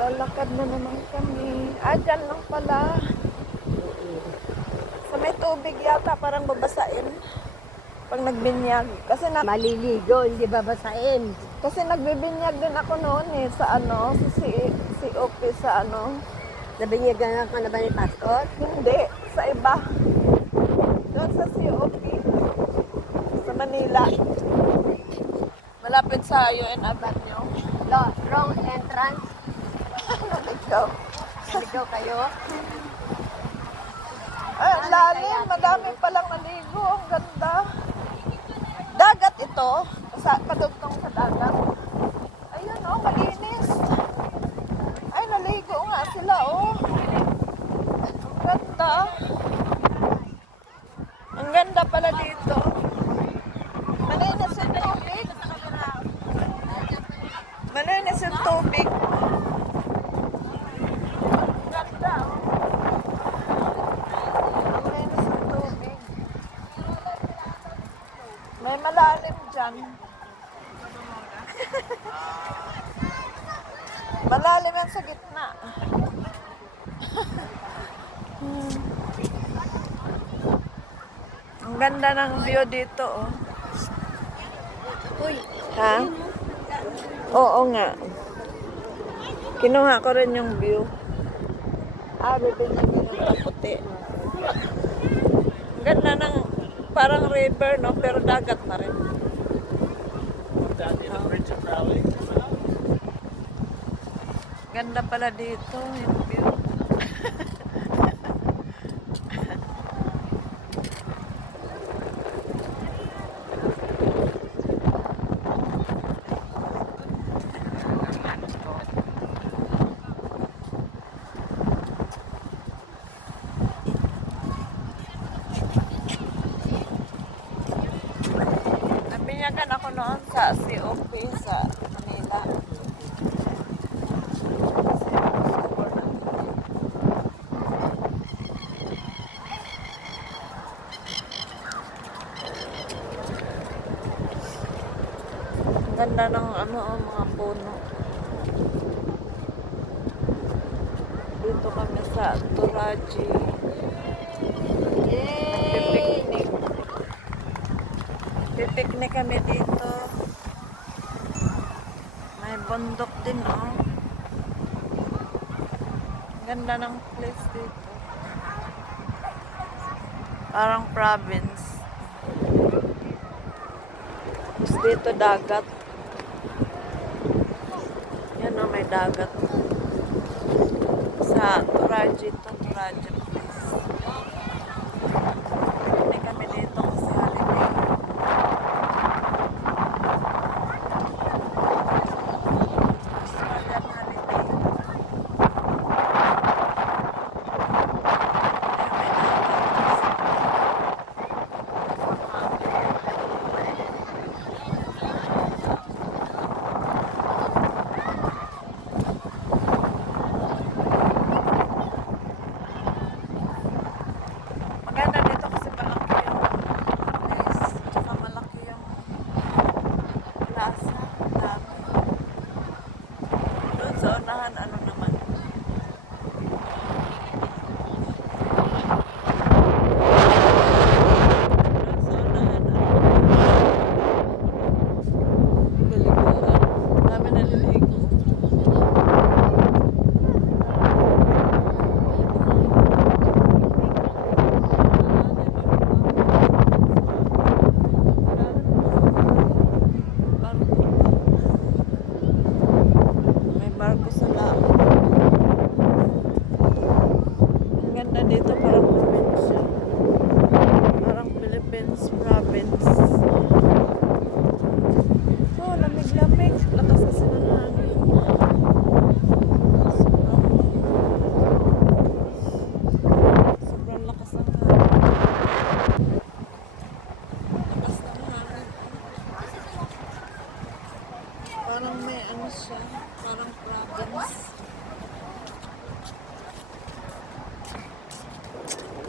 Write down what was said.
Lalakad na naman kami. Ah, dyan lang pala. Sa may tubig yata, parang babasain. Pag nagbinyag. Maliligo, hindi babasain. Kasi nagbibinyag din ako noon eh, sa ano, sa COP sa ano. Nabinyagan ka na ba ni Pastor? Hindi, sa iba. Doon sa COP. Sa Manila. Malapit sa UN Avenue. Wrong entrance. Naligaw. Naligaw kayo. Ay, ang lalim. Madami palang naligo. Ang ganda. Dagat ito. Padugtong sa dagat. Ayun oh, malinis. Ay, naligo nga sila oh. Ang ganda. Ang ganda pala dito. Malinis yung tubig. Malinis yung tubig. Ang ganda oh. Malinis yung tubig. May malalim dyan. Malalim yan sa gitna. Ang ganda ng view dito, oh. Uy, Ha? Oo nga. Kinuha ko rin yung view. Ah, bibigyan ko yung puti. Ang ganda ng parang river, no? Pero dagat na rin. Ganda pala dito yung view. Nabinyagan ako noon sa COP sa Manila. Ang ganda ng ano, mga puno. Dito kami sa Turaji. Pipiknik. Pipiknik kami dito. May bundok din, oh. Ganda ng place dito. Parang province. Tapos dito dagat. Yan, oh, may dagat. Sa Turaji to, Turaji place. Hindi kami dito kasi holiday. Australian holiday. Maganda dito kasi malaki yung place. Tsaka malaki yung plaza. Dami. Doon sa unahan, ano naman. Doon sa unahan, ano. Balikuan. Dami naliligo. May barko sa laot. Ang ganda dito, parang probinsya. Parang Philippines province.